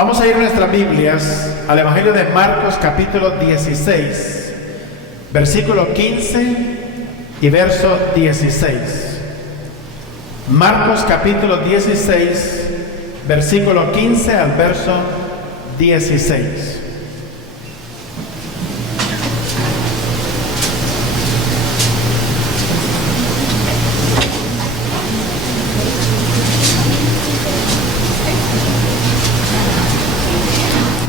Vamos a ir a nuestras Biblias al Evangelio de Marcos capítulo 16, versículo 15 y verso 16. Marcos capítulo 16, versículo 15 al verso 16.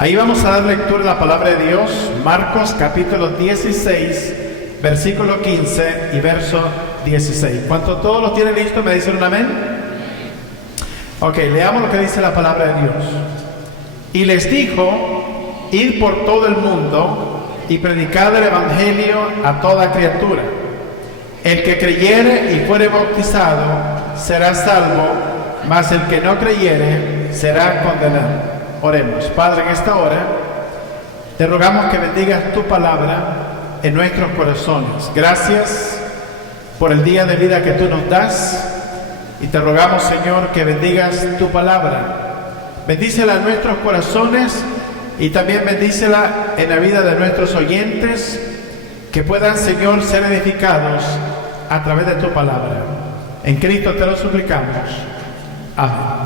Ahí vamos a dar lectura a la palabra de Dios, Marcos capítulo 16, versículo 15 y verso 16. ¿Cuánto todos los tienen listos? ¿Me dicen un amén? Ok, leamos lo que dice la palabra de Dios. Y les dijo, id por todo el mundo y predicad el evangelio a toda criatura. El que creyere y fuere bautizado será salvo, mas el que no creyere será condenado. Oremos. Padre, en esta hora te rogamos que bendigas tu palabra en nuestros corazones. Gracias por el día de vida que tú nos das y te rogamos, Señor, que bendigas tu palabra. Bendícela en nuestros corazones y también bendícela en la vida de nuestros oyentes, que puedan, Señor, ser edificados a través de tu palabra. En Cristo te lo suplicamos. Amén.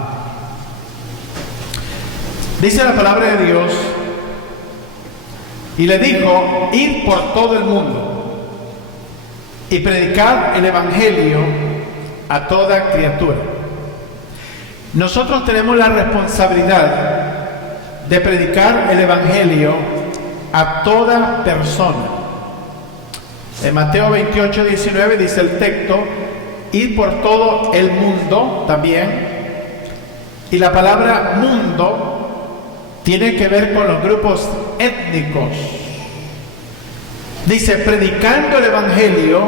Dice la palabra de Dios, y le dijo, id por todo el mundo y predicad el evangelio a toda criatura. Nosotros tenemos la responsabilidad de predicar el evangelio a toda persona. En Mateo 28, 19 dice el texto, id por todo el mundo también, y la palabra mundo tiene que ver con los grupos étnicos. Dice, predicando el evangelio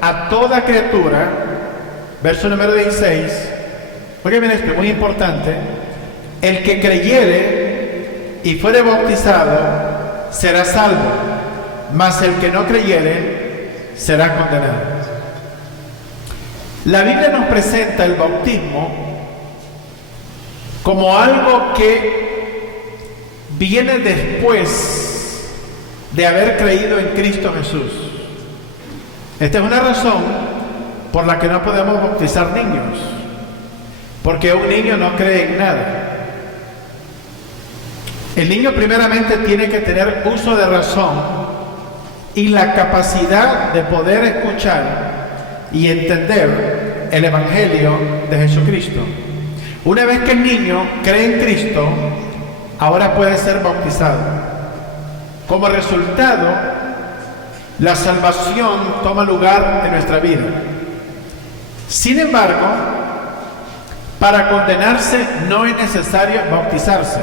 a toda criatura, verso número 16. Oigan bien esto, muy importante. El que creyere y fuere bautizado será salvo, mas el que no creyere será condenado. La Biblia nos presenta el bautismo como algo que viene después de haber creído en Cristo Jesús. Esta es una razón por la que no podemos bautizar niños, porque un niño no cree en nada. El niño primeramente tiene que tener uso de razón y la capacidad de poder escuchar y entender el evangelio de Jesucristo. Una vez que el niño cree en Cristo, ahora puede ser bautizado. Como resultado, la salvación toma lugar en nuestra vida. Sin embargo, para condenarse no es necesario bautizarse.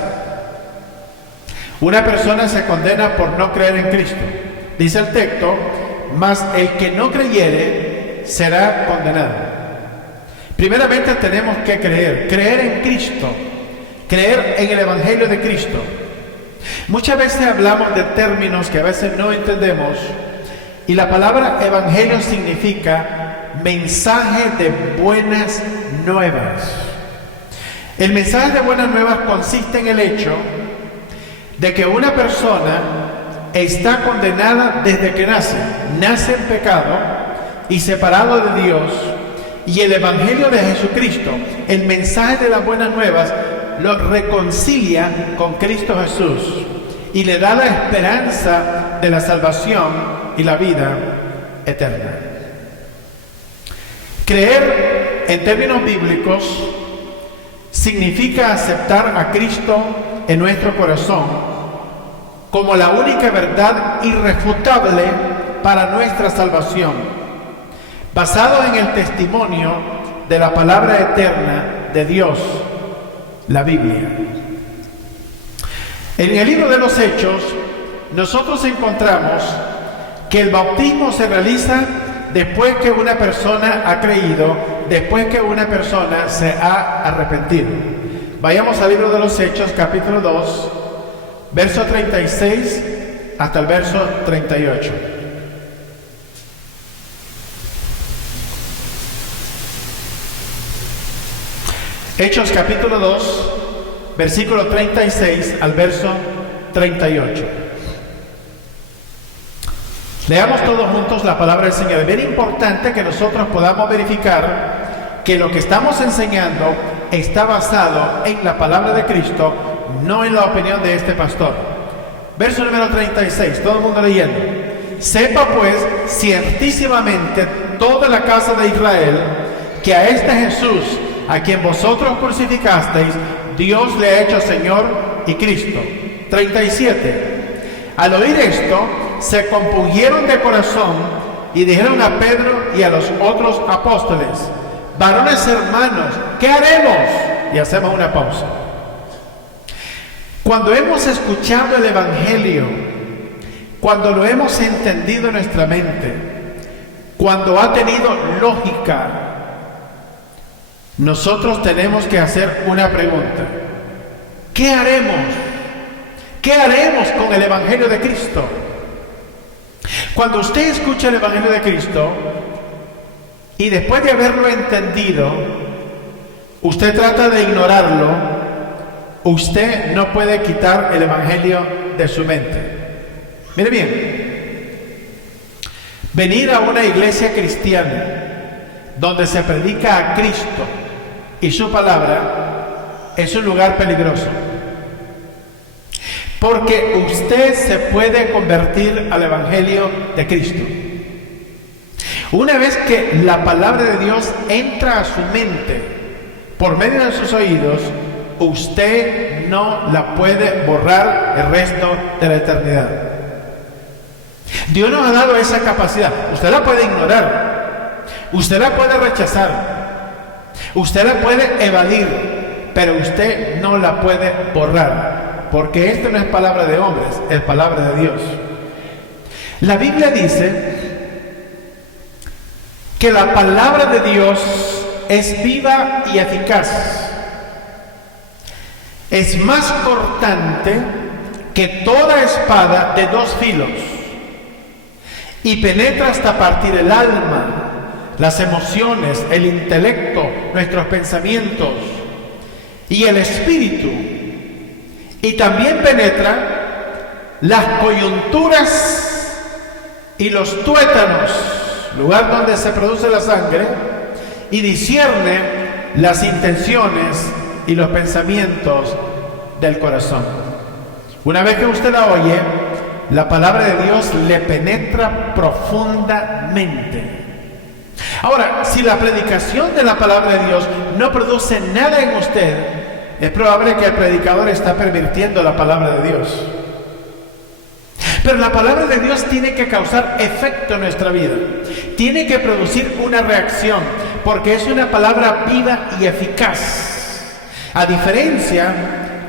Una persona se condena por no creer en Cristo. Dice el texto, mas el que no creyere será condenado. Primeramente tenemos que creer en Cristo. Creer en el Evangelio de Cristo. Muchas veces hablamos de términos que a veces no entendemos, y la palabra evangelio significa mensaje de buenas nuevas. El mensaje de buenas nuevas consiste en el hecho de que una persona está condenada desde que nace en pecado y separado de Dios, y el Evangelio de Jesucristo, el mensaje de las buenas nuevas, lo reconcilia con Cristo Jesús y le da la esperanza de la salvación y la vida eterna. Creer en términos bíblicos significa aceptar a Cristo en nuestro corazón como la única verdad irrefutable para nuestra salvación, basado en el testimonio de la palabra eterna de Dios, la Biblia. En el libro de los Hechos, nosotros encontramos que el bautismo se realiza después que una persona ha creído, después que una persona se ha arrepentido. Vayamos al libro de los Hechos, capítulo 2, verso 36 hasta el verso 38. Hechos capítulo 2, versículo 36 al verso 38. Leamos todos juntos la palabra del Señor. Es bien importante que nosotros podamos verificar que lo que estamos enseñando está basado en la palabra de Cristo, no en la opinión de este pastor. Verso número 36, todo el mundo leyendo. Sepa pues ciertísimamente toda la casa de Israel que a este Jesús, a quien vosotros crucificasteis, Dios le ha hecho Señor y Cristo. 37. Al oír esto, se compungieron de corazón y dijeron a Pedro y a los otros apóstoles: varones hermanos, ¿qué haremos? Y hacemos una pausa. Cuando hemos escuchado el Evangelio, cuando lo hemos entendido en nuestra mente, cuando ha tenido lógica, nosotros tenemos que hacer una pregunta: ¿qué haremos? ¿Qué haremos con el Evangelio de Cristo? Cuando usted escucha el Evangelio de Cristo y después de haberlo entendido, usted trata de ignorarlo, usted no puede quitar el Evangelio de su mente. Mire bien, venir a una iglesia cristiana donde se predica a Cristo y su palabra es un lugar peligroso, porque usted se puede convertir al Evangelio de Cristo. Una vez que la palabra de Dios entra a su mente por medio de sus oídos, usted no la puede borrar el resto de la eternidad. Dios nos ha dado esa capacidad. Usted la puede ignorar, usted la puede rechazar, usted la puede evadir, pero usted no la puede borrar. Porque esto no es palabra de hombres, es palabra de Dios. La Biblia dice que la palabra de Dios es viva y eficaz. Es más cortante que toda espada de dos filos y penetra hasta partir el alma, las emociones, el intelecto, nuestros pensamientos y el espíritu. Y también penetra las coyunturas y los tuétanos, lugar donde se produce la sangre, y discierne las intenciones y los pensamientos del corazón. Una vez que usted la oye, la palabra de Dios le penetra profundamente. Ahora, si la predicación de la palabra de Dios no produce nada en usted, es probable que el predicador está pervirtiendo la palabra de Dios. Pero la palabra de Dios tiene que causar efecto en nuestra vida. Tiene que producir una reacción, porque es una palabra viva y eficaz. A diferencia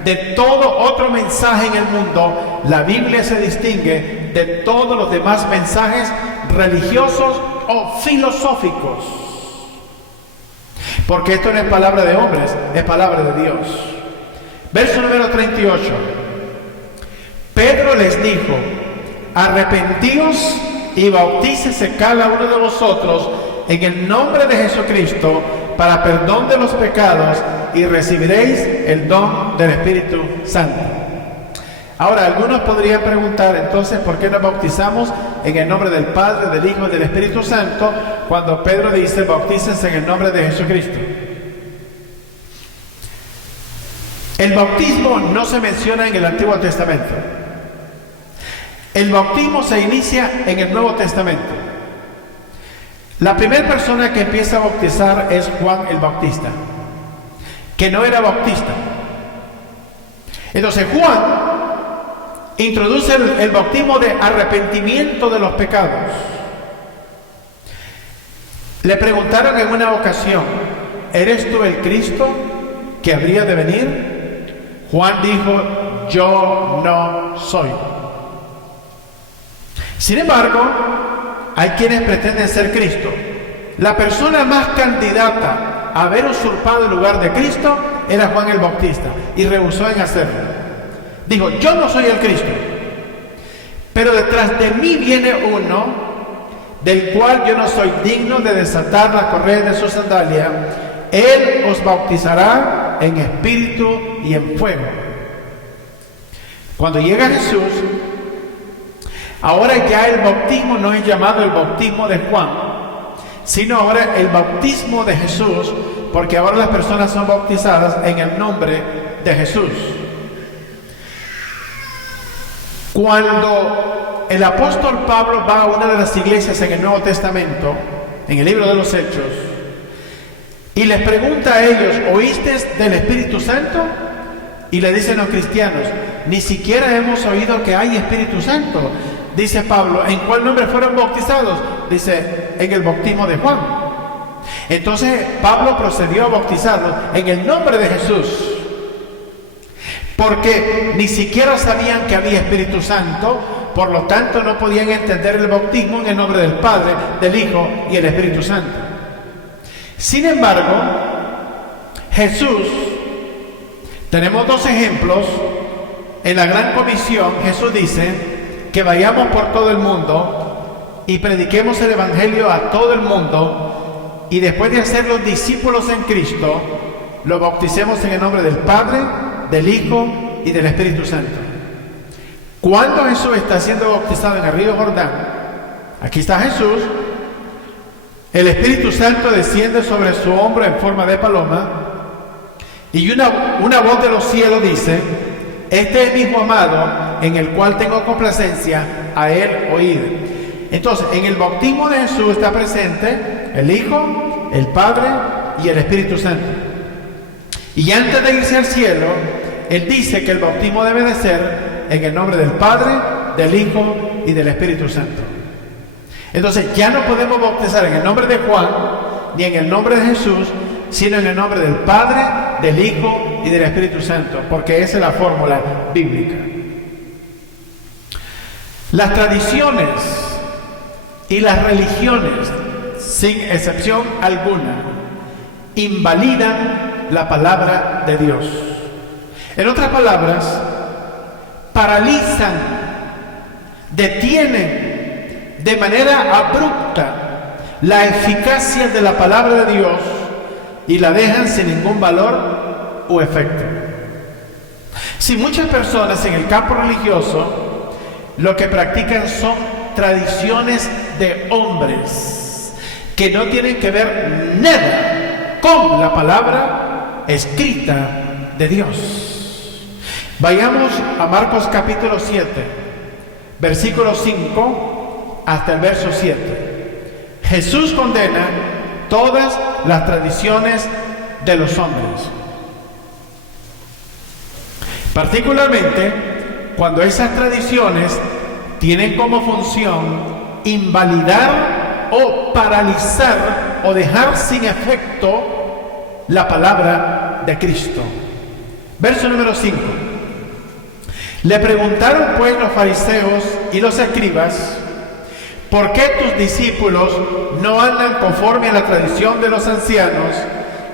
de todo otro mensaje en el mundo, la Biblia se distingue de todos los demás mensajes religiosos o filosóficos. Porque esto no es palabra de hombres, es palabra de Dios. Verso número 38. Pedro les dijo: arrepentíos y bautícese cada uno de vosotros en el nombre de Jesucristo para perdón de los pecados y recibiréis el don del Espíritu Santo. Ahora, algunos podrían preguntar, entonces, ¿por qué nos bautizamos en el nombre del Padre, del Hijo y del Espíritu Santo cuando Pedro dice bautícense en el nombre de Jesucristo? El bautismo no se menciona en el Antiguo Testamento. El bautismo se inicia en el Nuevo Testamento. La primera persona que empieza a bautizar es Juan el Bautista, que no era bautista. Entonces Juan introduce el bautismo de arrepentimiento de los pecados. Le preguntaron en una ocasión: ¿eres tú el Cristo que habría de venir? Juan dijo: yo no soy. Sin embargo, hay quienes pretenden ser Cristo. La persona más candidata a haber usurpado el lugar de Cristo era Juan el Bautista, y rehusó en hacerlo. Dijo: yo no soy el Cristo, pero detrás de mí viene uno del cual yo no soy digno de desatar la correa de su sandalia. Él os bautizará en espíritu y en fuego. Cuando llega Jesús, ahora ya el bautismo no es llamado el bautismo de Juan, sino ahora el bautismo de Jesús, porque ahora las personas son bautizadas en el nombre de Jesús. Cuando el apóstol Pablo va a una de las iglesias en el Nuevo Testamento, en el libro de los Hechos, y les pregunta a ellos, ¿oíste del Espíritu Santo? Y le dicen los cristianos, ni siquiera hemos oído que hay Espíritu Santo. Dice Pablo, ¿en cuál nombre fueron bautizados? Dice, en el bautismo de Juan. Entonces Pablo procedió a bautizarlos en el nombre de Jesús, porque ni siquiera sabían que había Espíritu Santo, por lo tanto no podían entender el bautismo en el nombre del Padre, del Hijo y el Espíritu Santo. Sin embargo, Jesús, tenemos dos ejemplos. En la Gran Comisión, Jesús dice que vayamos por todo el mundo y prediquemos el Evangelio a todo el mundo, y después de hacer los discípulos en Cristo, los bauticemos en el nombre del Padre, del Hijo y del Espíritu Santo. Cuando Jesús está siendo bautizado en el río Jordán, aquí está Jesús, el Espíritu Santo desciende sobre su hombro en forma de paloma, y una voz de los cielos dice, este es mi Hijo amado, en el cual tengo complacencia, a él oíd. Entonces, en el bautismo de Jesús está presente el Hijo, el Padre y el Espíritu Santo. Y antes de irse al cielo, Él dice que el bautismo debe de ser en el nombre del Padre, del Hijo y del Espíritu Santo. Entonces, ya no podemos bautizar en el nombre de Juan, ni en el nombre de Jesús, sino en el nombre del Padre, del Hijo y del Espíritu Santo, porque esa es la fórmula bíblica. Las tradiciones y las religiones, sin excepción alguna, invalidan la palabra de Dios. En otras palabras, paralizan, detienen de manera abrupta la eficacia de la palabra de Dios y la dejan sin ningún valor o efecto. Si muchas personas en el campo religioso lo que practican son tradiciones de hombres que no tienen que ver nada con la palabra escrita de Dios. Vayamos a Marcos capítulo 7, versículo 5 hasta el verso 7. Jesús condena todas las tradiciones de los hombres, particularmente cuando esas tradiciones tienen como función invalidar o paralizar o dejar sin efecto la palabra de Cristo. Verso número 5. Le preguntaron pues los fariseos y los escribas, ¿por qué tus discípulos no andan conforme a la tradición de los ancianos,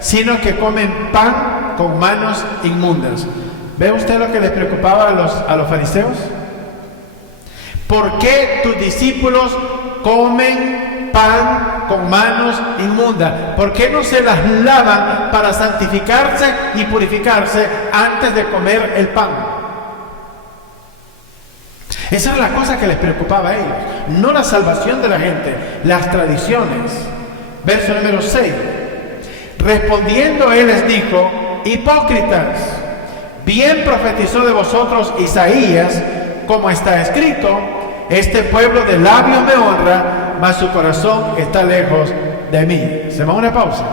sino que comen pan con manos inmundas? ¿Ve usted lo que les preocupaba a los fariseos? ¿Por qué tus discípulos comen pan con manos inmundas? ¿Por qué no se las lavan para santificarse y purificarse antes de comer el pan? Esa es la cosa que les preocupaba a ellos, no la salvación de la gente, las tradiciones. Verso número 6. Respondiendo él les dijo, hipócritas, bien profetizó de vosotros Isaías, como está escrito, este pueblo de labios me honra, mas su corazón está lejos de mí. Hacemos una pausa.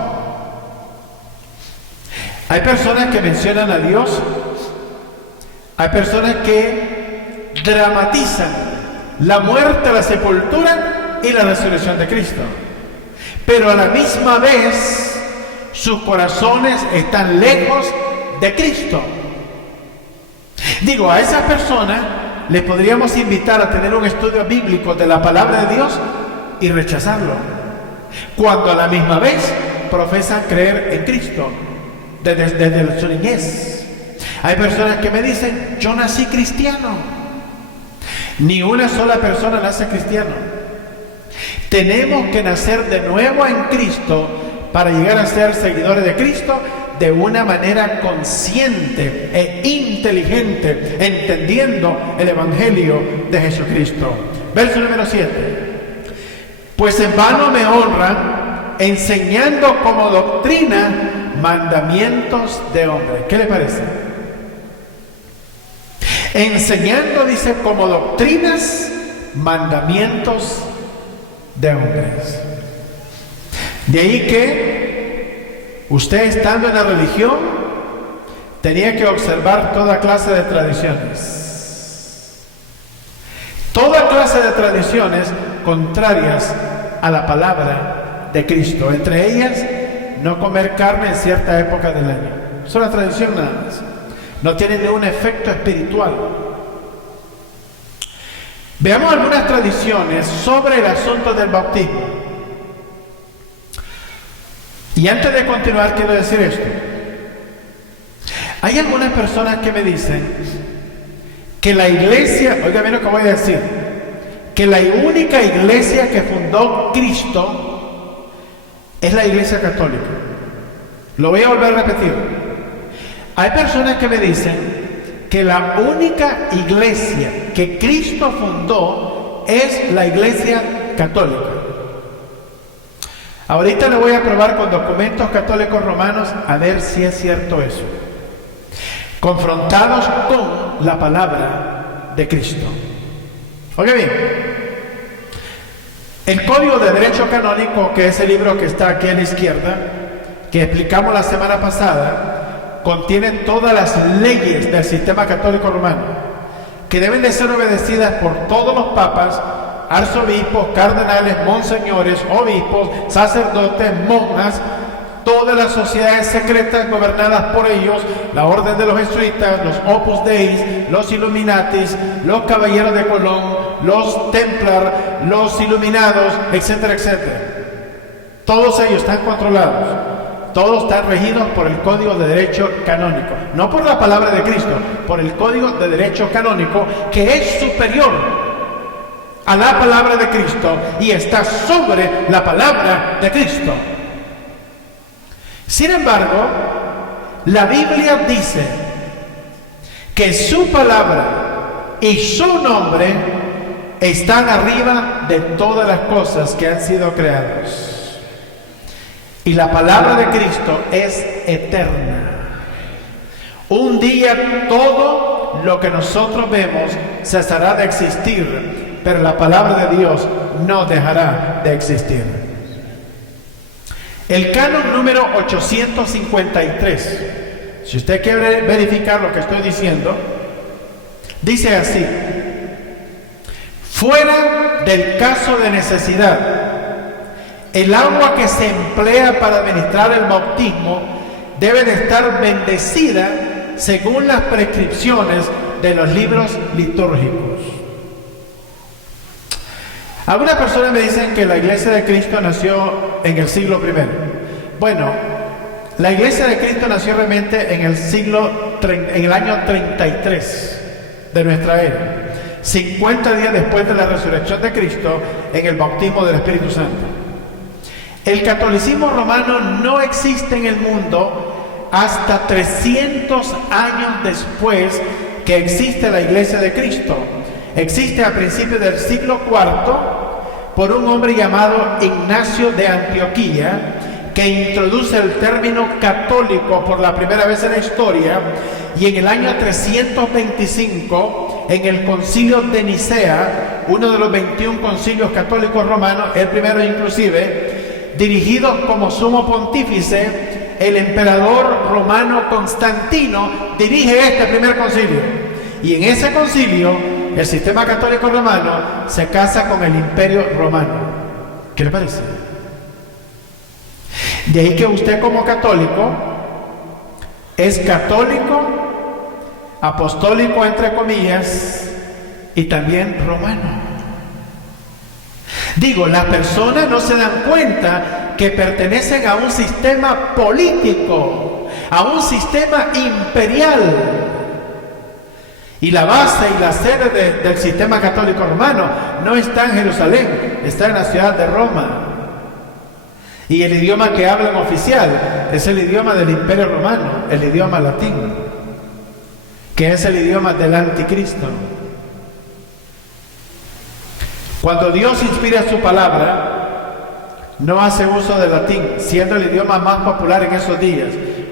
Hay personas que mencionan a Dios, hay personas que dramatizan la muerte, la sepultura y la resurrección de Cristo, pero a la misma vez sus corazones están lejos de Cristo. Digo, a esas personas les podríamos invitar a tener un estudio bíblico de la palabra de Dios y rechazarlo, cuando a la misma vez profesan creer en Cristo desde su niñez. Hay personas que me dicen, yo nací cristiano. Ni una sola persona nace cristiano. Tenemos que nacer de nuevo en Cristo para llegar a ser seguidores de Cristo de una manera consciente e inteligente, entendiendo el Evangelio de Jesucristo. Verso número 7. Pues en vano me honran, enseñando como doctrina mandamientos de hombres. ¿Qué le parece? Enseñando, dice, como doctrinas, mandamientos de hombres. De ahí que usted, estando en la religión, tenía que observar toda clase de tradiciones. Toda clase de tradiciones contrarias a la palabra de Cristo. Entre ellas, no comer carne en cierta época del año. Es una tradición nada más. No tiene ningún efecto espiritual. Veamos algunas tradiciones sobre el asunto del bautismo. Y antes de continuar, quiero decir esto. Hay algunas personas que me dicen que la iglesia, oiga bien lo que voy a decir, que la única iglesia que fundó Cristo es la iglesia católica. Lo voy a volver a repetir. Hay personas que me dicen que la única iglesia que Cristo fundó es la iglesia católica. Ahorita le voy a probar con documentos católicos romanos a ver si es cierto eso. Confrontados con la palabra de Cristo. Oiga bien, el Código de Derecho Canónico, que es el libro que está aquí a la izquierda, que explicamos la semana pasada, contiene todas las leyes del sistema católico romano, que deben de ser obedecidas por todos los papas, arzobispos, cardenales, monseñores, obispos, sacerdotes, monjas, todas las sociedades secretas gobernadas por ellos, la orden de los jesuitas, los Opus Dei, los Illuminatis, los caballeros de Colón, los Templar, los Iluminados, etcétera, etcétera. Todos ellos están controlados, todos están regidos por el Código de Derecho Canónico, no por la palabra de Cristo, por el Código de Derecho Canónico, que es superior a la palabra de Cristo y está sobre la palabra de Cristo. Sin embargo, la Biblia dice que su palabra y su nombre están arriba de todas las cosas que han sido creadas. Y la palabra de Cristo es eterna. Un día todo lo que nosotros vemos cesará de existir, pero la palabra de Dios no dejará de existir. El canon número 853, si usted quiere verificar lo que estoy diciendo, dice así: fuera del caso de necesidad, el agua que se emplea para administrar el bautismo debe de estar bendecida según las prescripciones de los libros litúrgicos. Algunas personas me dicen que la iglesia de Cristo nació en el siglo I. Bueno, la iglesia de Cristo nació realmente en el año 33 de nuestra era, 50 días después de la resurrección de Cristo, en el bautismo del Espíritu Santo. El catolicismo romano no existe en el mundo hasta 300 años después que existe la iglesia de Cristo. Existe a principios del siglo IV por un hombre llamado Ignacio de Antioquía, que introduce el término católico por la primera vez en la historia, y en el año 325, en el concilio de Nicea, uno de los 21 concilios católicos romanos, el primero inclusive, dirigido como sumo pontífice, el emperador romano Constantino dirige este primer concilio. Y en ese concilio, el sistema católico romano se casa con el imperio romano. ¿Qué le parece? De ahí que usted como católico es católico, apostólico entre comillas, y también romano. Digo, las personas no se dan cuenta que pertenecen a un sistema político, a un sistema imperial. Y la base y la sede del sistema católico romano no está en Jerusalén, está en la ciudad de Roma. Y el idioma que hablan oficial es el idioma del Imperio Romano, el idioma latín, que es el idioma del anticristo. Cuando Dios inspira su palabra, no hace uso del latín, siendo el idioma más popular en esos días.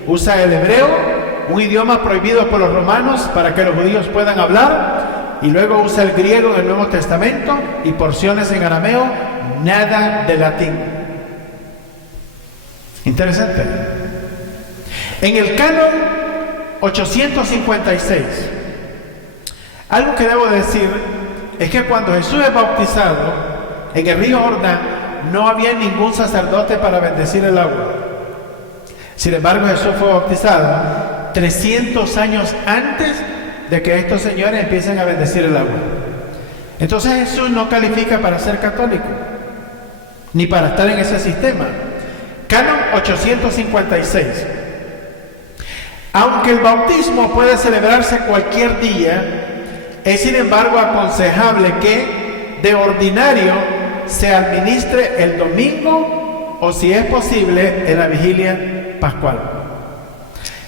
Usa el hebreo, un idioma prohibido por los romanos para que los judíos puedan hablar, y luego usa el griego en el Nuevo Testamento y porciones en arameo, nada de latín. Interesante. En el canon 856, algo que debo decir es que cuando Jesús es bautizado en el río Jordán, no había ningún sacerdote para bendecir el agua. Sin embargo, Jesús fue bautizado 300 años antes de que estos señores empiecen a bendecir el agua. Entonces Jesús no califica para ser católico, ni para estar en ese sistema. Canon 856. Aunque el bautismo puede celebrarse cualquier día, es sin embargo aconsejable que de ordinario se administre el domingo o, si es posible, en la vigilia pascual.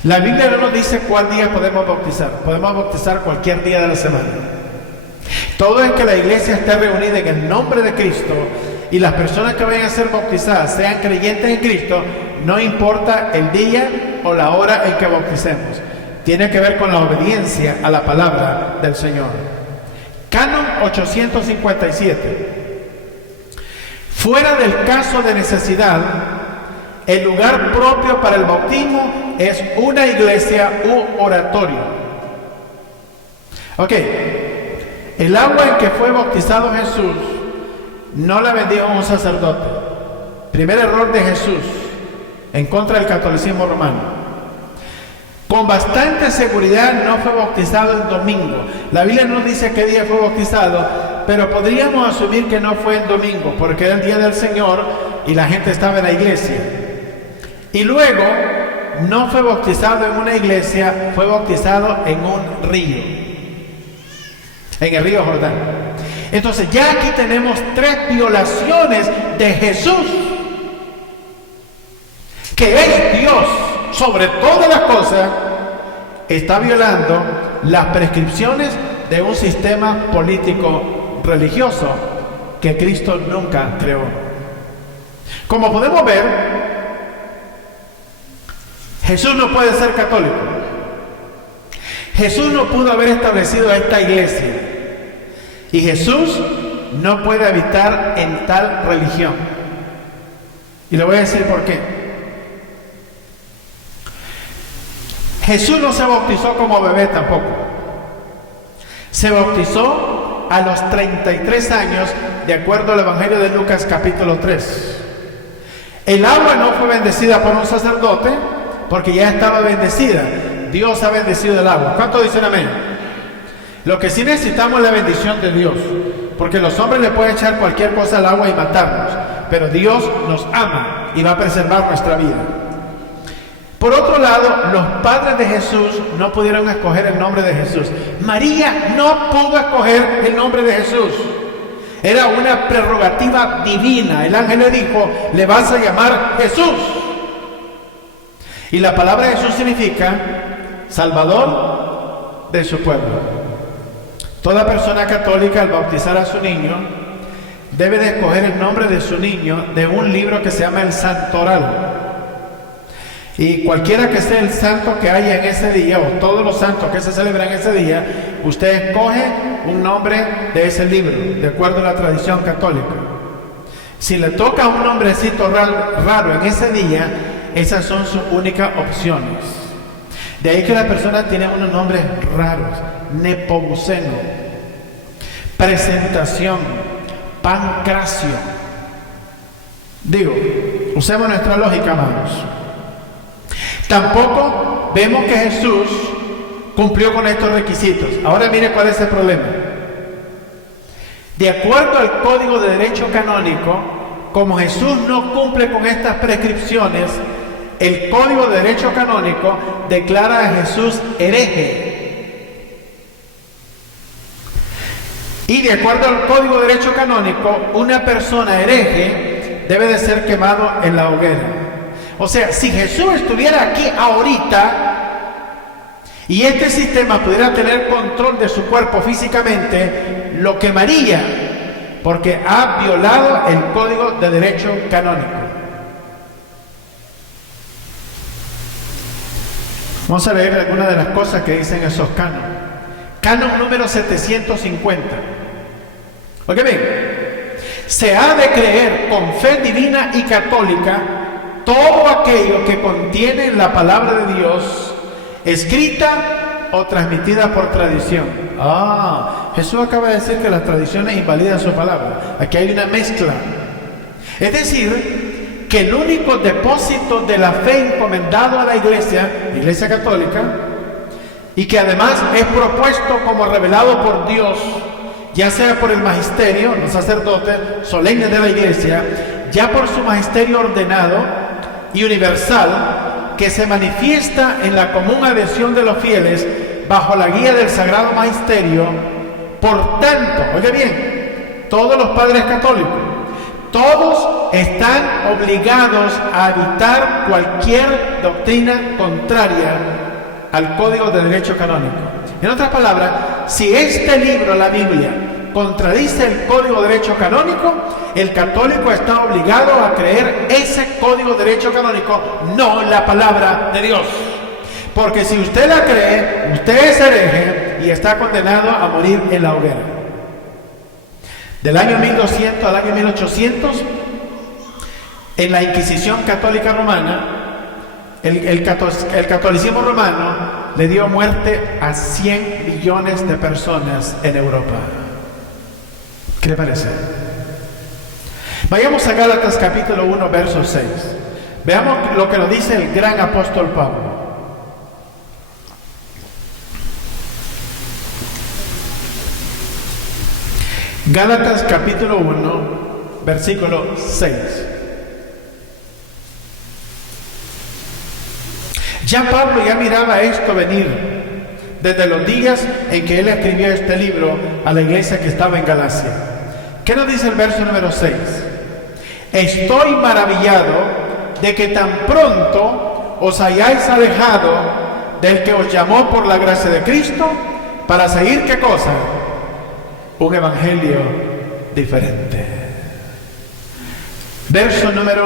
La Biblia no nos dice cuál día podemos bautizar. Podemos bautizar cualquier día de la semana. Todo es que la iglesia esté reunida en el nombre de Cristo y las personas que vayan a ser bautizadas sean creyentes en Cristo, no importa el día o la hora en que bauticemos. Tiene que ver con la obediencia a la palabra del Señor. Canon 857. Fuera del caso de necesidad, el lugar propio para el bautismo es una iglesia u oratorio. Ok, el agua en que fue bautizado Jesús no la vendió un sacerdote. Primer error de Jesús en contra del catolicismo romano. Con bastante seguridad no fue bautizado el domingo. La Biblia no dice qué día fue bautizado, pero podríamos asumir que no fue el domingo, porque era el día del Señor y la gente estaba en la iglesia. Y luego no fue bautizado en una iglesia, fue bautizado en un río, en el río Jordán. Entonces ya aquí tenemos 3 violaciones de Jesús, que es Dios sobre todas las cosas, está violando las prescripciones de un sistema político religioso que Cristo nunca creó. Como podemos ver, Jesús no puede ser católico. Jesús no pudo haber establecido esta iglesia. Y Jesús no puede habitar en tal religión. Y le voy a decir por qué. Jesús no se bautizó como bebé tampoco. Se bautizó a los 33 años, de acuerdo al Evangelio de Lucas capítulo 3. El agua no fue bendecida por un sacerdote, porque ya estaba bendecida. Dios ha bendecido el agua. ¿Cuántos dicen amén? Lo que sí necesitamos es la bendición de Dios, porque los hombres le pueden echar cualquier cosa al agua y matarnos, pero Dios nos ama y va a preservar nuestra vida. Por otro lado, los padres de Jesús no pudieron escoger el nombre de Jesús. María no pudo escoger el nombre de Jesús. Era una prerrogativa divina. El ángel le dijo, le vas a llamar Jesús. Y la palabra Jesús significa Salvador de su pueblo. Toda persona católica, al bautizar a su niño, debe de escoger el nombre de su niño de un libro que se llama el Santoral. Y cualquiera que sea el santo que haya en ese día, o todos los santos que se celebran ese día, usted escoge un nombre de ese libro, de acuerdo a la tradición católica. Si le toca un nombrecito raro en ese día, esas son sus únicas opciones. De ahí que la persona tiene unos nombres raros: Nepomuceno, Presentación, Pancracio. Digo, usemos nuestra lógica, amados. Tampoco vemos que Jesús cumplió con estos requisitos. Ahora mire cuál es el problema. De acuerdo al Código de Derecho Canónico, como Jesús no cumple con estas prescripciones, el Código de Derecho Canónico declara a Jesús hereje. Y de acuerdo al Código de Derecho Canónico, una persona hereje debe de ser quemado en la hoguera. O sea, si Jesús estuviera aquí ahorita y este sistema pudiera tener control de su cuerpo físicamente, lo quemaría, porque ha violado el código de derecho canónico. Vamos a leer algunas de las cosas que dicen esos cánones. Canon número 750. Oye bien, se ha de creer con fe divina y católica todo aquello que contiene la palabra de Dios, escrita o transmitida por tradición. Jesús acaba de decir que las tradiciones invalidan su palabra. Aquí hay una mezcla. Es decir, que el único depósito de la fe encomendado a la Iglesia Católica, y que además es propuesto como revelado por Dios, ya sea por el magisterio, los sacerdotes solemnes de la Iglesia, ya por su magisterio ordenado y universal, que se manifiesta en la común adhesión de los fieles bajo la guía del Sagrado Magisterio. Por tanto, oiga bien, todos los padres católicos, todos están obligados a evitar cualquier doctrina contraria al Código de Derecho Canónico. En otras palabras, si este libro, la Biblia, contradice el Código de Derecho Canónico, el católico está obligado a creer ese Código de Derecho Canónico, no la palabra de Dios. Porque si usted la cree, usted es hereje y está condenado a morir en la hoguera. Del año 1200 al año 1800, en la Inquisición Católica Romana, el catolicismo romano le dio muerte a 100 millones de personas en Europa. ¿Qué le parece? Vayamos a Gálatas capítulo 1, verso 6. Veamos lo que nos dice el gran apóstol Pablo. Gálatas capítulo 1, versículo 6. Ya Pablo ya miraba esto venir desde los días en que él escribió este libro a la iglesia que estaba en Galacia. ¿Qué nos dice el verso número 6? Estoy maravillado de que tan pronto os hayáis alejado del que os llamó por la gracia de Cristo para seguir, ¿qué cosa? Un evangelio diferente. Verso número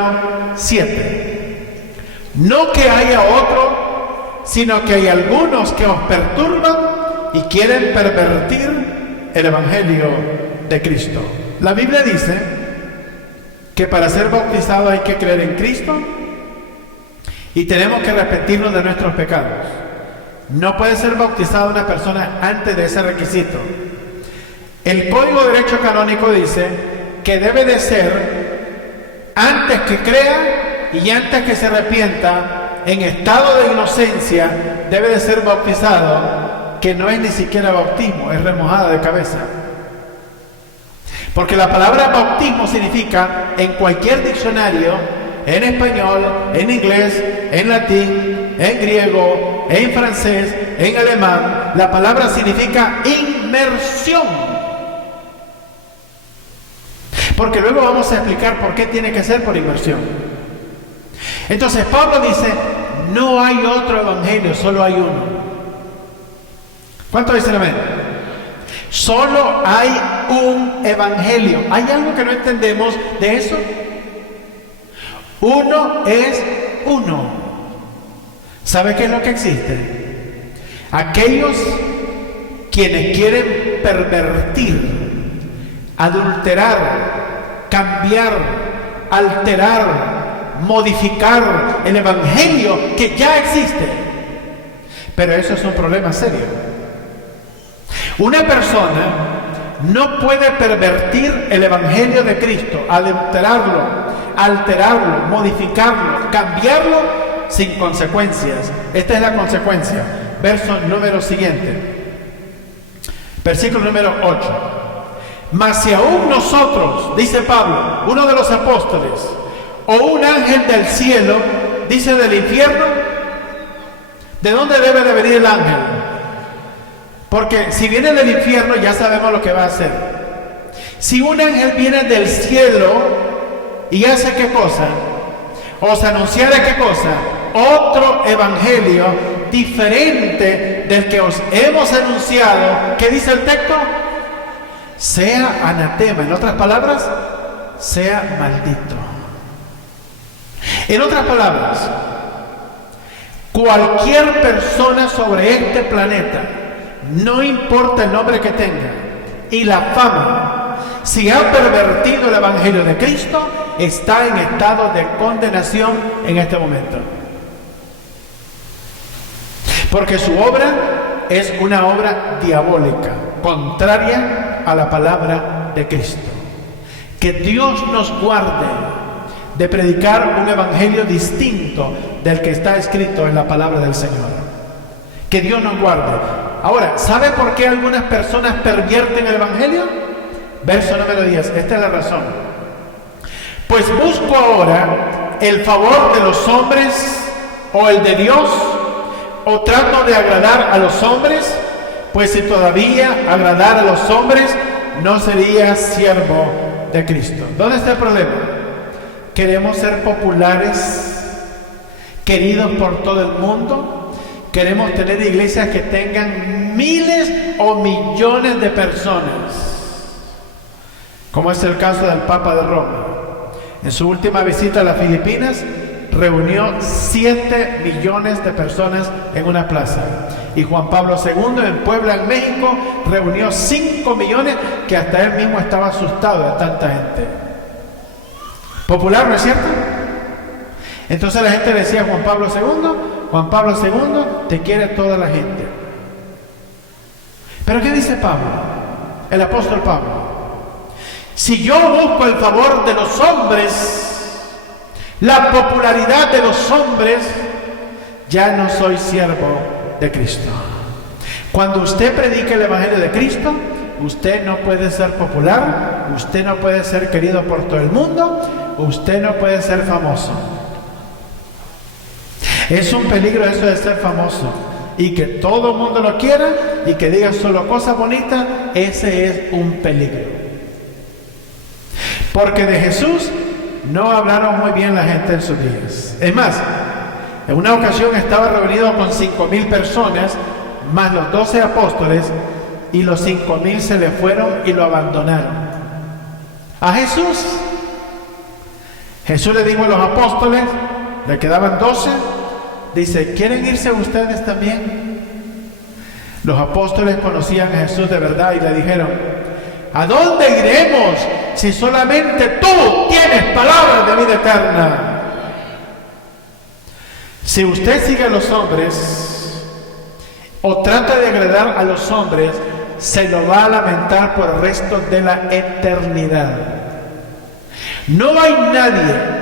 7. No que haya otro, sino que hay algunos que os perturban y quieren pervertir el evangelio de Cristo. La Biblia dice que para ser bautizado hay que creer en Cristo y tenemos que arrepentirnos de nuestros pecados. No puede ser bautizada una persona antes de ese requisito. El Código de Derecho Canónico dice que debe de ser antes que crea y antes que se arrepienta, en estado de inocencia, debe de ser bautizado, que no es ni siquiera bautismo, es remojada de cabeza. Porque la palabra bautismo significa, en cualquier diccionario, en español, en inglés, en latín, en griego, en francés, en alemán, la palabra significa inmersión. Porque luego vamos a explicar por qué tiene que ser por inmersión. Entonces Pablo dice, no hay otro evangelio, solo hay uno. ¿Cuánto dicen amén? Solo hay un evangelio. ¿Hay algo que no entendemos de eso? Uno es uno. ¿Sabe qué es lo que existe? Aquellos quienes quieren pervertir, adulterar, cambiar, alterar, modificar el evangelio que ya existe. Pero eso es un problema serio. Una persona no puede pervertir el evangelio de Cristo, adulterarlo, alterarlo, modificarlo, cambiarlo sin consecuencias. Esta es la consecuencia. Verso número siguiente. Versículo número 8. Mas si aún nosotros, dice Pablo, uno de los apóstoles, o un ángel del cielo, dice del infierno, ¿de dónde debe de venir el ángel? Porque si viene del infierno ya sabemos lo que va a hacer. Si un ángel viene del cielo, y hace ¿qué cosa? Os anunciaré ¿qué cosa? Otro evangelio diferente del que os hemos anunciado. ¿Qué dice el texto? Sea anatema. En otras palabras, sea maldito. En otras palabras, cualquier persona sobre este planeta, no importa el nombre que tenga y la fama, si ha pervertido el evangelio de Cristo, está en estado de condenación en este momento. Porque su obra es una obra diabólica, contraria a la palabra de Cristo. Que Dios nos guarde de predicar un evangelio distinto del que está escrito en la palabra del Señor. Que Dios nos guarde. Ahora, ¿sabe por qué algunas personas pervierten el evangelio? Verso número 10, esta es la razón. Pues busco ahora el favor de los hombres o el de Dios, o trato de agradar a los hombres, pues si todavía agradar a los hombres, no sería siervo de Cristo. ¿Dónde está el problema? Queremos ser populares, queridos por todo el mundo. Queremos tener iglesias que tengan miles o millones de personas, como es el caso del Papa de Roma. En su última visita a las Filipinas, reunió 7 millones de personas en una plaza. Y Juan Pablo II en Puebla, en México, reunió 5 millones, que hasta él mismo estaba asustado de tanta gente. Popular, ¿no es cierto? Entonces la gente decía: Juan Pablo II, te quiere toda la gente. Pero ¿qué dice Pablo? El apóstol Pablo: si yo busco el favor de los hombres, la popularidad de los hombres, ya no soy siervo de Cristo. Cuando usted predica el evangelio de Cristo, usted no puede ser popular, usted no puede ser querido por todo el mundo, usted no puede ser famoso. Es un peligro eso de ser famoso y que todo el mundo lo quiera y que diga solo cosas bonitas. Ese es un peligro, porque de Jesús no hablaron muy bien la gente en sus días. Es más, en una ocasión estaba reunido con 5,000 personas, más los 12 apóstoles, y los 5,000 se le fueron y lo abandonaron. A Jesús le dijo a los apóstoles, le quedaban 12, dice: ¿quieren irse ustedes también? Los apóstoles conocían a Jesús de verdad y le dijeron: ¿a dónde iremos si solamente tú tienes palabras de vida eterna? Si usted sigue a los hombres o trata de agradar a los hombres, se lo va a lamentar por el resto de la eternidad. No hay nadie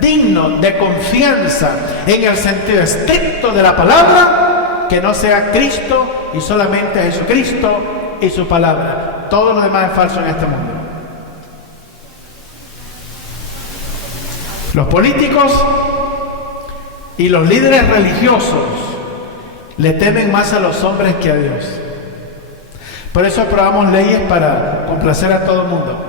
digno de confianza en el sentido estricto de la palabra que no sea Cristo y solamente Jesucristo y su palabra. Todo lo demás es falso en este mundo. Los políticos y los líderes religiosos le temen más a los hombres que a Dios. Por eso aprobamos leyes para complacer a todo el mundo.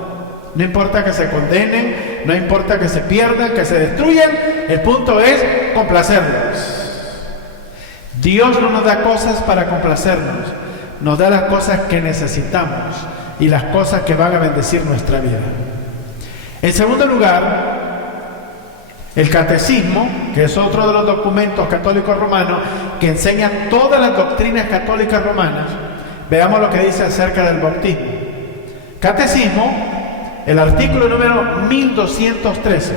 No importa que se condenen, no importa que se pierdan, que se destruyan, el punto es complacerlos. Dios no nos da cosas para complacernos, nos da las cosas que necesitamos y las cosas que van a bendecir nuestra vida. En segundo lugar, el catecismo, que es otro de los documentos católicos romanos que enseña todas las doctrinas católicas romanas. Veamos lo que dice acerca del bautismo. Catecismo, el artículo número 1213.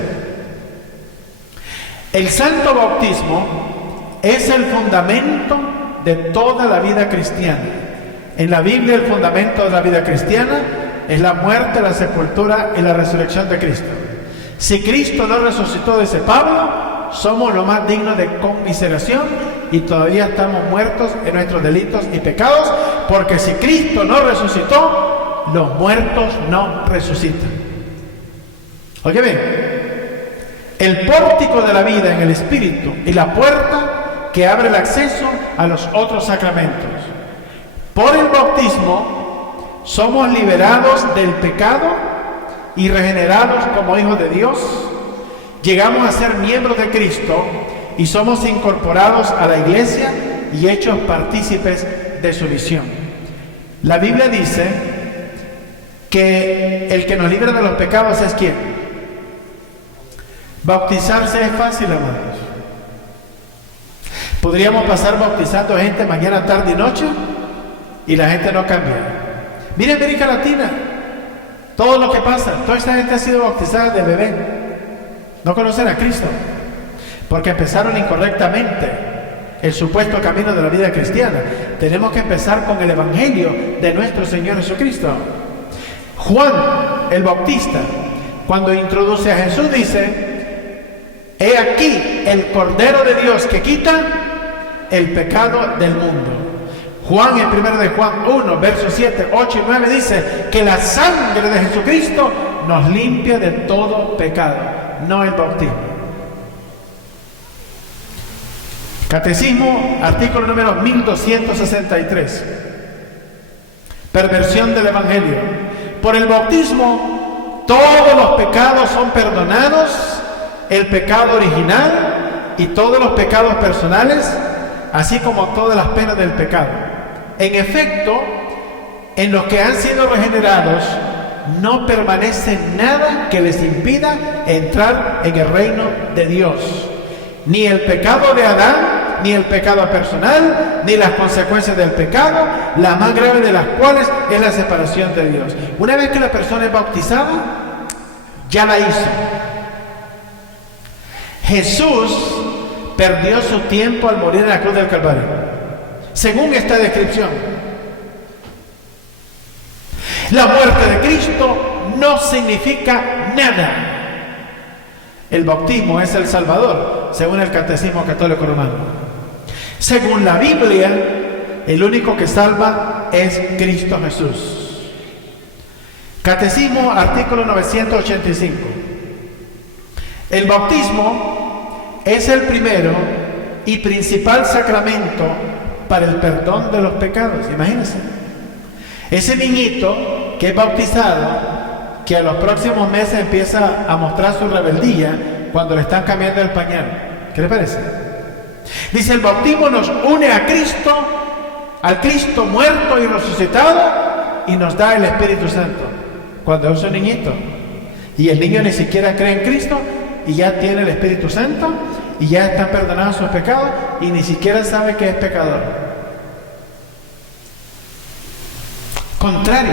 El santo bautismo es el fundamento de toda la vida cristiana. En la Biblia, el fundamento de la vida cristiana es la muerte, la sepultura y la resurrección de Cristo. Si Cristo no resucitó, dice Pablo, somos lo más dignos de conmiseración y todavía estamos muertos en nuestros delitos y pecados, porque si Cristo no resucitó, los muertos no resucitan. Oye bien, el pórtico de la vida en el Espíritu y la puerta que abre el acceso a los otros sacramentos. Por el bautismo somos liberados del pecado y regenerados como hijos de Dios, llegamos a ser miembros de Cristo y somos incorporados a la iglesia y hechos partícipes de su misión. La Biblia dice que el que nos libra de los pecados es ¿quién? Bautizarse es fácil, hermanos. Podríamos pasar bautizando gente mañana, tarde y noche y la gente no cambia. Mira América Latina, todo lo que pasa, toda esta gente ha sido bautizada de bebé. No conocen a Cristo porque empezaron incorrectamente el supuesto camino de la vida cristiana. Tenemos que empezar con el evangelio de nuestro Señor Jesucristo. Juan el Bautista, cuando introduce a Jesús, dice: he aquí el Cordero de Dios que quita el pecado del mundo. Juan, en 1 de Juan 1, versos 7, 8 y 9, dice que la sangre de Jesucristo nos limpia de todo pecado, no el bautismo. Catecismo, artículo número 1263. Perversión del Evangelio. Por el bautismo, todos los pecados son perdonados, el pecado original y todos los pecados personales, así como todas las penas del pecado. En efecto, en los que han sido regenerados, no permanece nada que les impida entrar en el reino de Dios. Ni el pecado de Adán, ni el pecado personal, ni las consecuencias del pecado, la más grave de las cuales es la separación de Dios. Una vez que la persona es bautizada, ya la hizo. Jesús perdió su tiempo al morir en la cruz del Calvario, según esta descripción. La muerte de Cristo no significa nada. El bautismo es el Salvador, según el Catecismo Católico Romano. Según la Biblia, el único que salva es Cristo Jesús. Catecismo, artículo 985. El bautismo es el primero y principal sacramento para el perdón de los pecados. Imagínense. Ese niñito que es bautizado, que a los próximos meses empieza a mostrar su rebeldía cuando le están cambiando el pañal. ¿Qué le parece? Dice: el bautismo nos une a Cristo, al Cristo muerto y resucitado, y nos da el Espíritu Santo. Cuando es un niñito y el niño ni siquiera cree en Cristo y ya tiene el Espíritu Santo y ya están perdonados sus pecados y ni siquiera sabe que es pecador. Contrario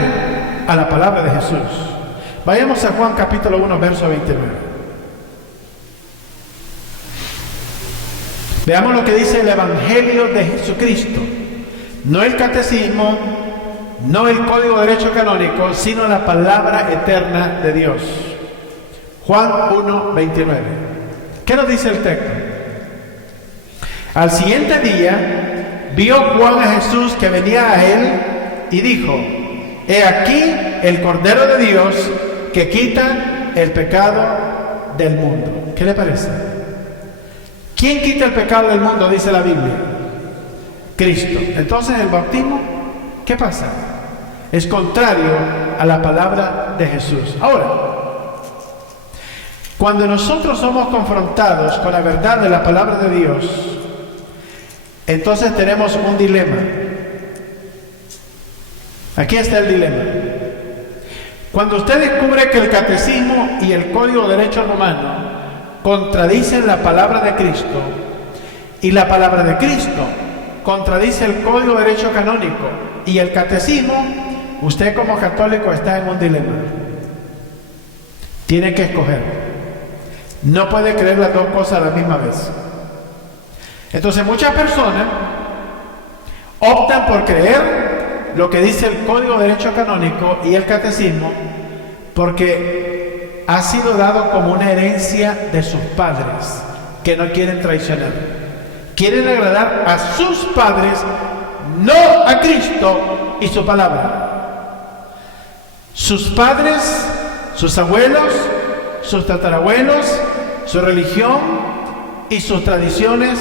a la palabra de Jesús. Vayamos a Juan capítulo 1, verso 29. Veamos lo que dice el Evangelio de Jesucristo. No el catecismo, no el código de derecho canónico, sino la palabra eterna de Dios. Juan 1, 29. ¿Qué nos dice el texto? Al siguiente día, vio Juan a Jesús que venía a él y dijo: he aquí el Cordero de Dios que quita el pecado del mundo. ¿Qué le parece? ¿Quién quita el pecado del mundo? Dice la Biblia. Cristo. Entonces el bautismo, ¿qué pasa? Es contrario a la palabra de Jesús. Ahora, cuando nosotros somos confrontados con la verdad de la palabra de Dios, entonces tenemos un dilema. Aquí está el dilema. Cuando usted descubre que el catecismo y el código de derecho romano contradicen la palabra de Cristo y la palabra de Cristo contradice el código de derecho canónico y el catecismo, usted como católico está en un dilema. Tiene que escoger. No puede creer las dos cosas a la misma vez. Entonces muchas personas optan por creer lo que dice el código de derecho canónico y el catecismo porque ha sido dado como una herencia de sus padres que no quieren traicionar. Quieren agradar a sus padres, no a Cristo y su palabra. Sus padres, sus abuelos, sus tatarabuelos, su religión y sus tradiciones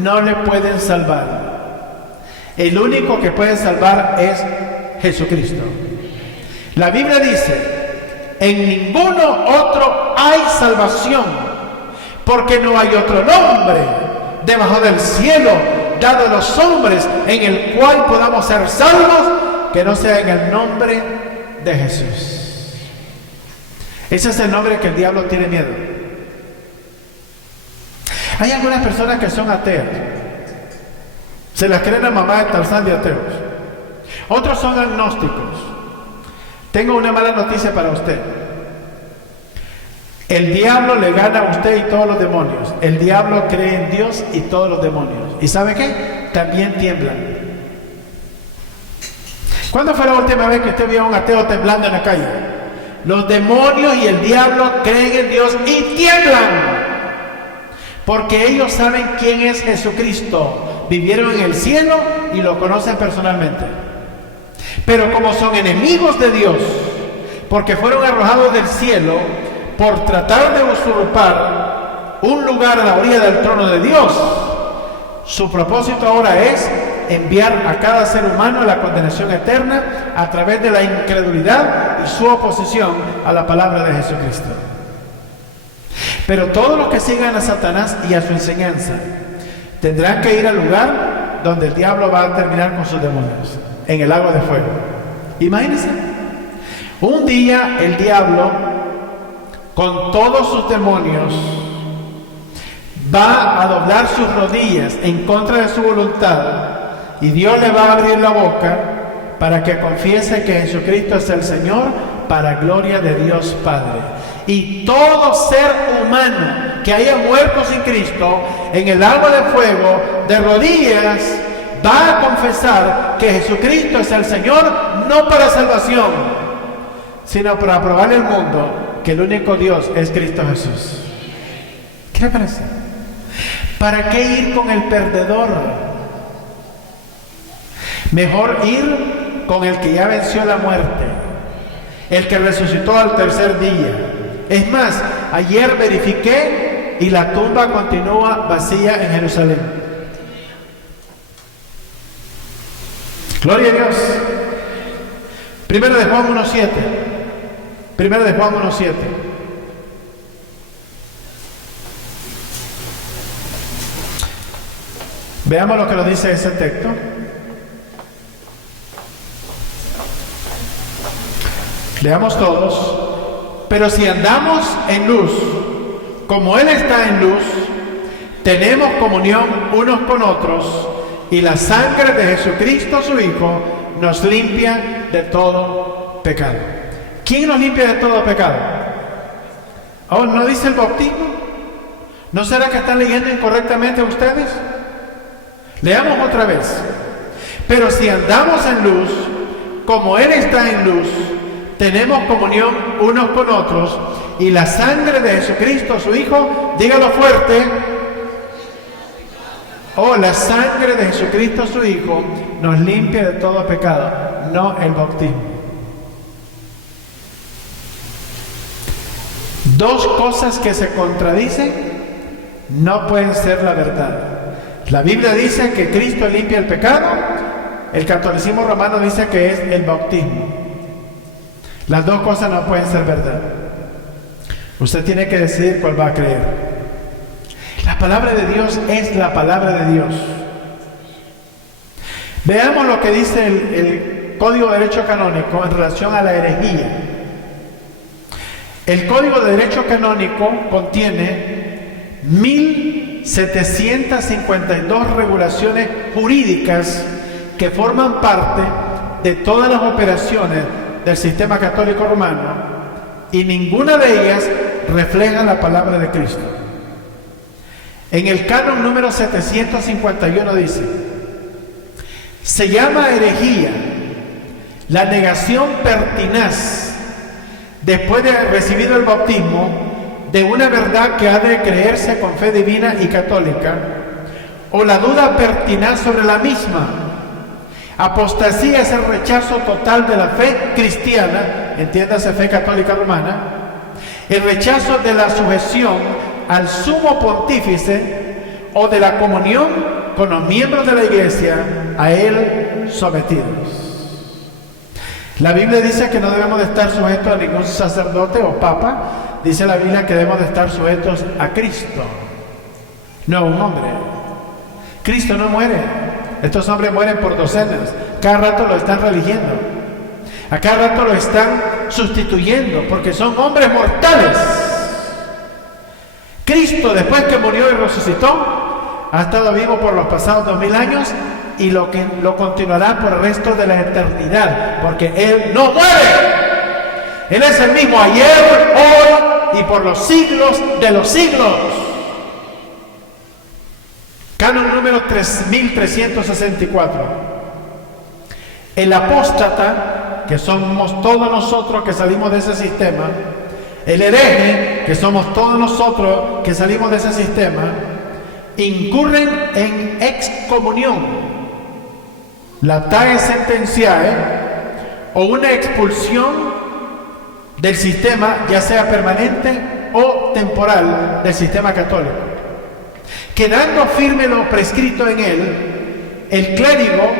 no le pueden salvar. El único que puede salvar es Jesucristo. La Biblia dice En ninguno otro hay salvación, porque no hay otro nombre debajo del cielo dado a los hombres en el cual podamos ser salvos, que no sea en el nombre de Jesús. Ese es el nombre que el diablo tiene miedo. Hay algunas personas que son ateas, se las creen a mamá de Tarzán de ateos. Otros son agnósticos. Tengo una mala noticia para usted. El diablo le gana a usted y todos los demonios. El diablo cree en Dios y todos los demonios. ¿Y sabe qué? También tiemblan. ¿Cuándo fue la última vez que usted vio a un ateo temblando en la calle? Los demonios y el diablo creen en Dios y tiemblan. Porque ellos saben quién es Jesucristo. Vivieron en el cielo y lo conocen personalmente. Pero como son enemigos de Dios, porque fueron arrojados del cielo por tratar de usurpar un lugar a la orilla del trono de Dios, su propósito ahora es enviar a cada ser humano a la condenación eterna a través de la incredulidad y su oposición a la palabra de Jesucristo. Pero todos los que sigan a Satanás y a su enseñanza tendrán que ir al lugar donde el diablo va a terminar con sus demonios, en el lago de fuego. Imagínense, un día el diablo con todos sus demonios va a doblar sus rodillas en contra de su voluntad y Dios le va a abrir la boca para que confiese que Jesucristo es el Señor para gloria de Dios Padre. Y todo ser humano que haya muerto sin Cristo en el lago de fuego de rodillas va a confesar que Jesucristo es el Señor, no para salvación, sino para probarle al mundo que el único Dios es Cristo Jesús. ¿Qué le parece? ¿Para qué ir con el perdedor? Mejor ir con el que ya venció la muerte, el que resucitó al tercer día. Es más, ayer verifiqué y la tumba continúa vacía en Jerusalén. Gloria a Dios. Primero de Juan 1:7. Primero de Juan 1:7. Veamos lo que nos dice ese texto. Leamos todos. Pero si andamos en luz, como Él está en luz, tenemos comunión unos con otros, y la sangre de Jesucristo, su Hijo, nos limpia de todo pecado. ¿Quién nos limpia de todo pecado? Oh, ¿no dice el bautismo? ¿No será que están leyendo incorrectamente ustedes? Leamos otra vez. Pero si andamos en luz, como Él está en luz, tenemos comunión unos con otros, y la sangre de Jesucristo, su Hijo, dígalo fuerte. Oh, la sangre de Jesucristo, su Hijo, nos limpia de todo pecado, no el bautismo. Dos cosas que se contradicen no pueden ser la verdad. La Biblia dice que Cristo limpia el pecado, el catolicismo romano dice que es el bautismo. Las dos cosas no pueden ser verdad. Usted tiene que decidir cuál va a creer. La palabra de Dios es la palabra de Dios. Veamos lo que dice el Código de Derecho Canónico en relación a la herejía. El Código de Derecho Canónico contiene 1752 regulaciones jurídicas que forman parte de todas las operaciones del sistema católico romano, y ninguna de ellas refleja la palabra de Cristo. En el canon número 751 dice: se llama herejía la negación pertinaz, después de haber recibido el bautismo, de una verdad que ha de creerse con fe divina y católica, o la duda pertinaz sobre la misma. Apostasía es el rechazo total de la fe cristiana, entiéndase fe católica romana, el rechazo de la sujeción al sumo pontífice o de la comunión con los miembros de la iglesia a él sometidos. La Biblia dice que no debemos de estar sujetos a ningún sacerdote o papa. Dice la Biblia que debemos de estar sujetos a Cristo, no a un hombre. Cristo no muere. Estos hombres mueren por docenas. Cada rato lo están religiendo. A cada rato lo están sustituyendo porque son hombres mortales. Cristo, después que murió y resucitó, ha estado vivo por los pasados 2000 años y lo continuará por el resto de la eternidad, porque Él no muere. Él es el mismo ayer, hoy y por los siglos de los siglos. Canon número 3364. El apóstata, que somos todos nosotros que salimos de ese sistema, el hereje, que somos todos nosotros que salimos de ese sistema, incurren en excomunión, latae sententiae, o una expulsión del sistema, ya sea permanente o temporal, del sistema católico. Quedando firme lo prescrito en él, el clérigo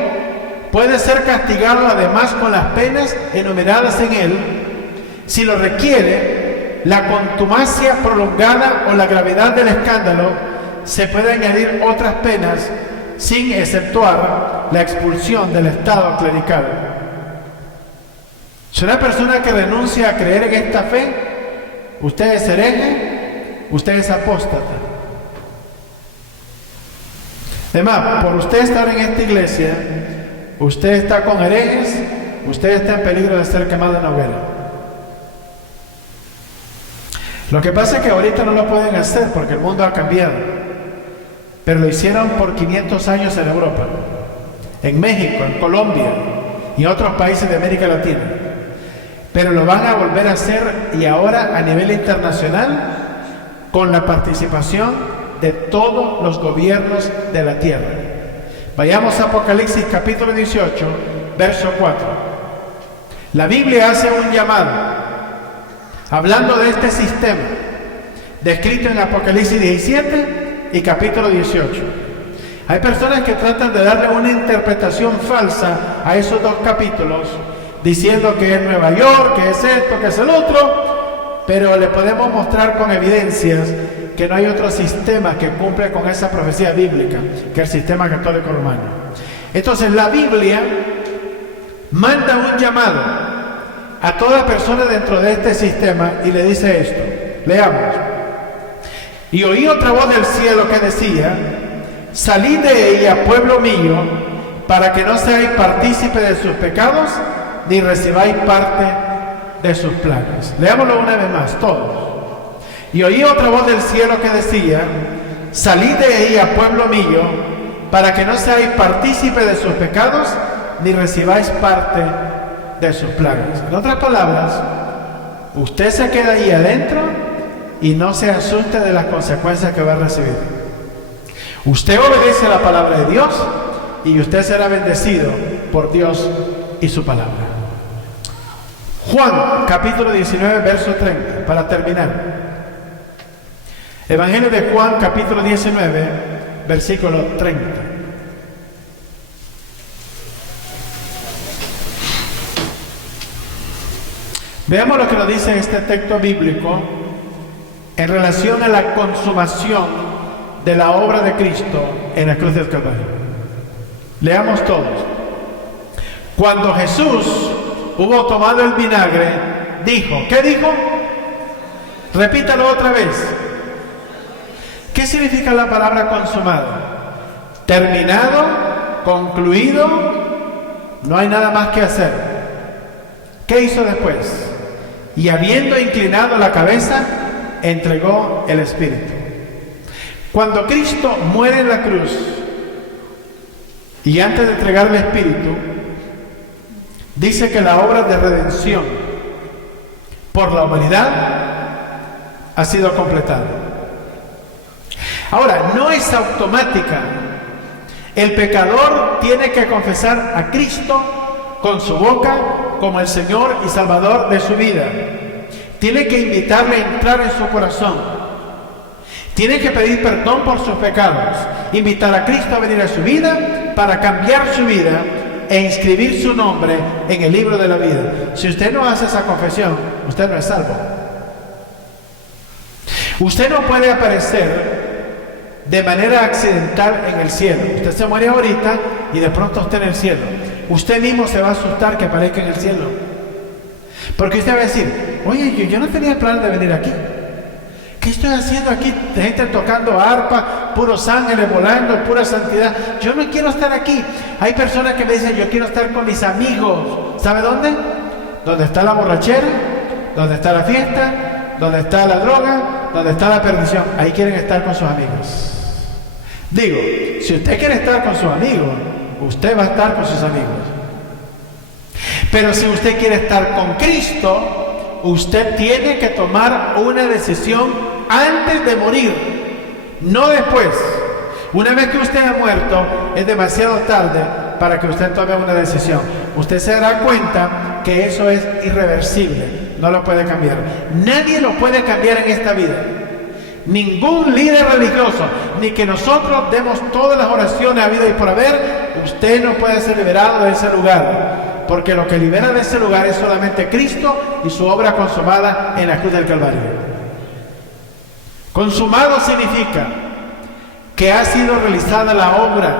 puede ser castigado además con las penas enumeradas en él, si lo requiere la contumacia prolongada o la gravedad del escándalo. Se puede añadir otras penas sin exceptuar la expulsión del estado clerical. Si una persona que renuncia a creer en esta fe, usted es hereje, usted es apóstata. Además, por usted estar en esta iglesia, usted está con herejes, usted está en peligro de ser quemado en la hoguera. Lo que pasa es que ahorita no lo pueden hacer porque el mundo ha cambiado, pero lo hicieron por 500 años en Europa, en México, en Colombia y en otros países de América Latina. Pero lo van a volver a hacer, y ahora a nivel internacional, con la participación de todos los gobiernos de la tierra. Vayamos a Apocalipsis capítulo 18, verso 4. La Biblia hace un llamado, hablando de este sistema, descrito en Apocalipsis 17 y capítulo 18. Hay personas que tratan de darle una interpretación falsa a esos dos capítulos, diciendo que es Nueva York, que es esto, que es el otro, pero le podemos mostrar con evidencias que no hay otro sistema que cumple con esa profecía bíblica que el sistema católico romano. Entonces la Biblia manda un llamado a toda persona dentro de este sistema y le dice esto. Leamos. Y oí otra voz del cielo que decía: salid de ella, pueblo mío, para que no seáis partícipe de sus pecados, ni recibáis parte de sus plagas. Leámoslo una vez más, todos. Y oí otra voz del cielo que decía: salid de ella, pueblo mío, para que no seáis partícipe de sus pecados, ni recibáis parte de sus plagas. En otras palabras, usted se queda ahí adentro y no se asuste de las consecuencias que va a recibir. Usted obedece a la palabra de Dios y usted será bendecido por Dios y su palabra. Juan, capítulo 19, verso 30, para terminar. Evangelio de Juan, capítulo 19, versículo 30. Veamos lo que nos dice este texto bíblico en relación a la consumación de la obra de Cristo en la cruz del Calvario. Leamos todos. Cuando Jesús hubo tomado el vinagre, dijo, ¿qué dijo? Repítalo otra vez. ¿Qué significa la palabra consumado? Terminado, concluido, no hay nada más que hacer. ¿Qué hizo después? Y habiendo inclinado la cabeza, entregó el Espíritu. Cuando Cristo muere en la cruz y antes de entregar el Espíritu, dice que la obra de redención por la humanidad ha sido completada. Ahora, no es automática. El pecador tiene que confesar a Cristo con su boca como el Señor y Salvador de su vida. Tiene que invitarle a entrar en su corazón. Tiene que pedir perdón por sus pecados. Invitar a Cristo a venir a su vida para cambiar su vida e inscribir su nombre en el libro de la vida. Si usted no hace esa confesión, usted no es salvo. Usted no puede aparecer de manera accidental en el cielo. Usted se muere ahorita y de pronto está en el cielo. Usted mismo se va a asustar que aparezca en el cielo. Porque usted va a decir, oye, yo no tenía el plan de venir aquí. ¿Qué estoy haciendo aquí? De gente tocando arpa, puros ángeles volando, pura santidad. Yo no quiero estar aquí. Hay personas que me dicen, yo quiero estar con mis amigos. ¿Sabe dónde? Donde está la borrachera, donde está la fiesta, donde está la droga, donde está la perdición. Ahí quieren estar con sus amigos. Digo, si usted quiere estar con sus amigos, usted va a estar con sus amigos. Pero si usted quiere estar con Cristo, usted tiene que tomar una decisión antes de morir, no después. Una vez que usted ha muerto, es demasiado tarde para que usted tome una decisión. Usted se dará cuenta que eso es irreversible, no lo puede cambiar. Nadie lo puede cambiar en esta vida. Ningún líder religioso, ni que nosotros demos todas las oraciones a vida y por haber, usted no puede ser liberado de ese lugar, porque lo que libera de ese lugar es solamente Cristo y su obra consumada en la cruz del Calvario. Consumado significa que ha sido realizada la obra,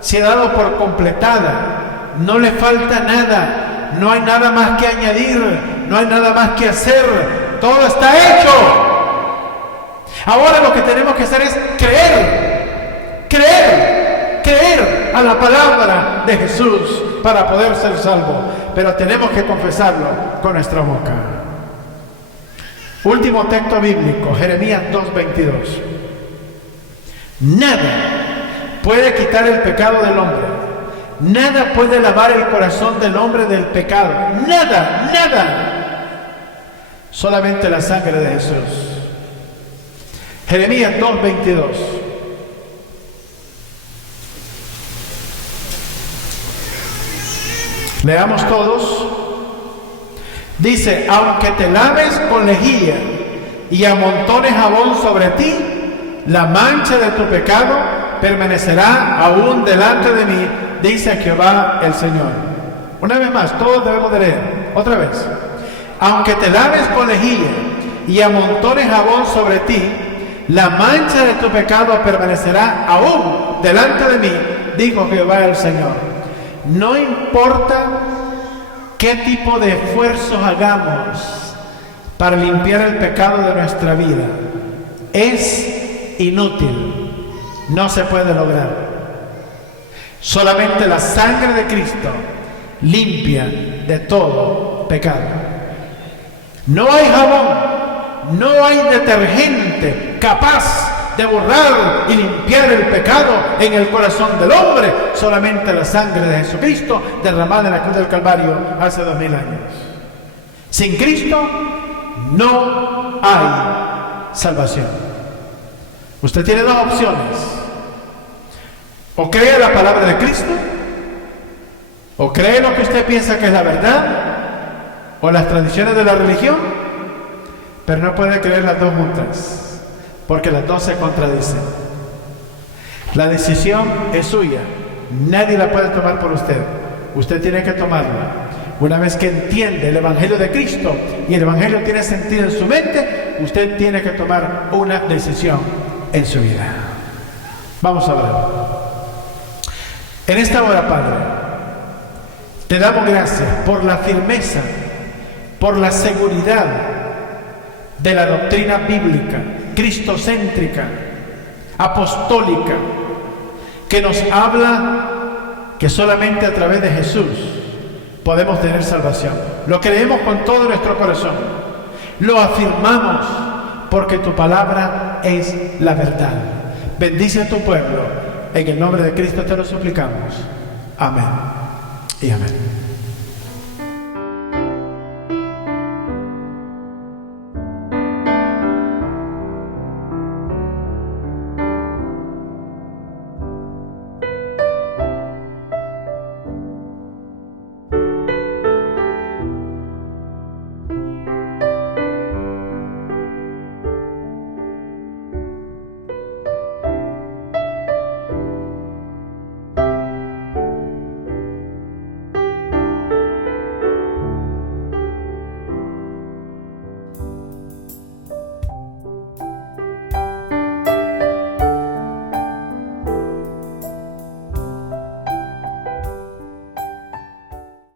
se ha dado por completada, no le falta nada, no hay nada más que añadir, no hay nada más que hacer, todo está hecho. Ahora lo que tenemos que hacer es creer a la palabra de Jesús para poder ser salvo, pero tenemos que confesarlo con nuestra boca. Último texto bíblico, Jeremías 2:22. Nada puede quitar el pecado del hombre, nada puede lavar el corazón del hombre del pecado, nada, solamente la sangre de Jesús. Jeremías 2:22. Leamos todos. Dice, aunque te laves con lejía y amontones jabón sobre ti, la mancha de tu pecado permanecerá aún delante de mí, dice Jehová el Señor. Una vez más, todos debemos de leer. Otra vez. Aunque te laves con lejía y amontones jabón sobre ti, la mancha de tu pecado permanecerá aún delante de mí, dijo Jehová el Señor. No importa qué tipo de esfuerzos hagamos para limpiar el pecado de nuestra vida, es inútil, no se puede lograr. Solamente la sangre de Cristo limpia de todo pecado. No hay jabón, no hay detergente capaz de borrar y limpiar el pecado en el corazón del hombre, solamente la sangre de Jesucristo derramada en la cruz del Calvario hace 2000 años. Sin Cristo no hay salvación. Usted tiene dos opciones: o cree la palabra de Cristo, o cree lo que usted piensa que es la verdad, o las tradiciones de la religión, pero no puede creer las dos juntas, porque las dos se contradicen. La decisión es suya, nadie la puede tomar por usted. Usted tiene que tomarla. Una vez que entiende el Evangelio de Cristo y el Evangelio tiene sentido en su mente, usted tiene que tomar una decisión en su vida. Vamos a hablar. En esta hora, Padre, te damos gracias por la firmeza, por la seguridad de la doctrina bíblica, cristocéntrica, apostólica, que nos habla que solamente a través de Jesús podemos tener salvación. Lo creemos con todo nuestro corazón, lo afirmamos porque tu palabra es la verdad. Bendice a tu pueblo, en el nombre de Cristo te lo suplicamos. Amén y amén.